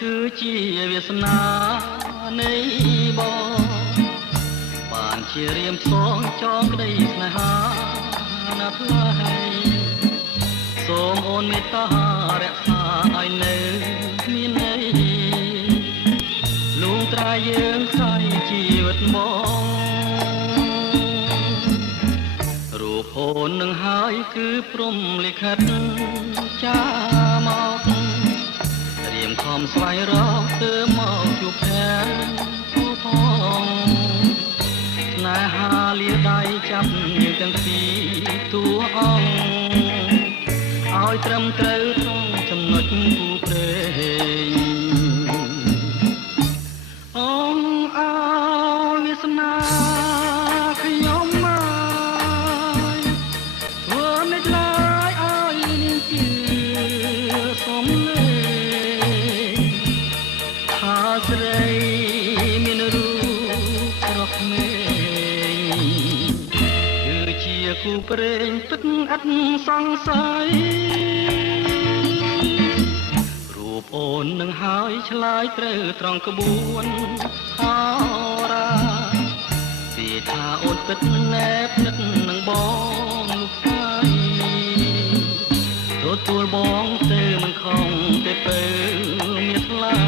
គឺជាវាសនានៃបងបានជារៀមផ្សងចងក្តីស្នេហាណាស់ថ្លៃសូមអូនមេត្តារក្សាឲ្យនៅមានន័យលួងត្រាយើងខ្សែជីវិតបងរូបអូននឹងហើយគឺព្រំលិខិតចាមកខំស្វែងរកទៅមកជួបែគូផងស្នេហាលាដៃចាប់យើងទាំងពីរតួអង្គឲ្យត្រឹមត្រូវក្នុងចំណុចគូព្រេងអង្គឲ្យវាសនាខ្ញុំមកធ្វើមិនឡើយឲ្យនាងជាសុំស្រីមានរូបស្រស់ក្មេងគឺជាគូព្រេងពិតឥតសង្ស័យរូបអូននឹងហើយឆ្លើយត្រូវត្រង់ក្បួនហោរាពីថាអូនពិតណែបនឹកនឹងបងលោកស្រីទទួលបងទៅមិនខំទេពើមានថ្លៃ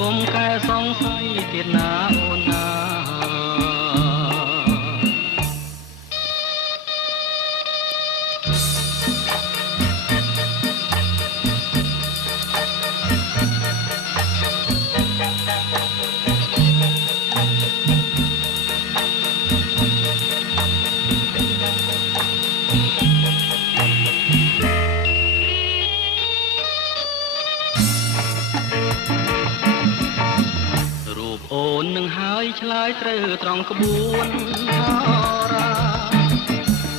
កុំកែសង្ស័យទៀតណាអូនណាអូននឹងហើយឆ្លើយត្រូវត្រង់ក្បួនហោរា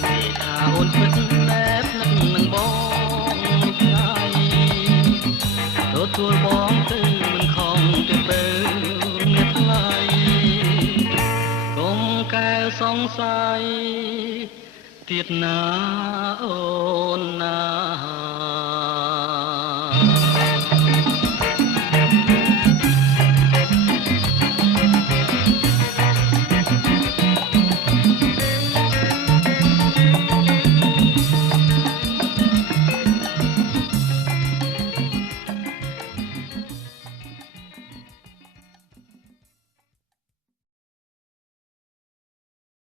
គេថាអូនពិតណែបនឹកនឹងបងឆ្ងាយទទួលបងទៅមិនខំទេពើមានថ្លៃកុំកែសង្ស័យទៀតណាអូនណា